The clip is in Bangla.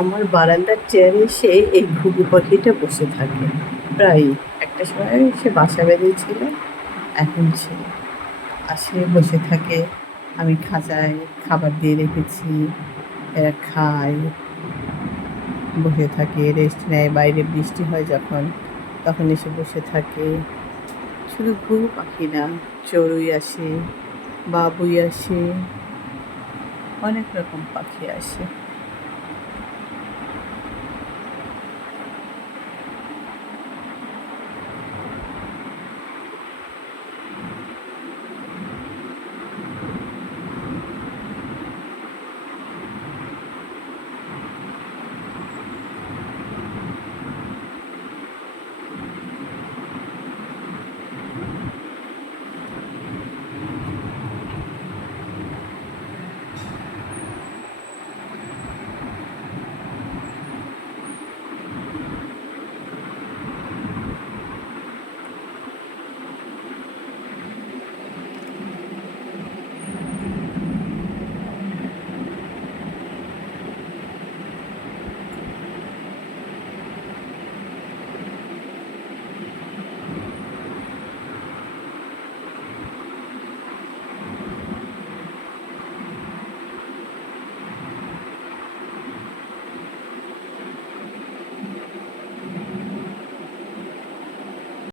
আমার বারান্দার চেয়ারে এসে এই ঘুঘু পাখিটা বসে থাকে প্রায়ই। একটা সময় সে বাসা বেঁধেছিল, এখন সে আসে বসে থাকে। আমি খাঁচায় খাবার দিয়ে রেখেছি, এরা খায়, বসে থাকে, রেস্ট নেয়। বাইরে বৃষ্টি হয় যখন, তখন এসে বসে থাকে। শুধু ঘুঘু পাখি না, চড়ুই আসে, বাবুই আসে, অনেক রকম পাখি আসে।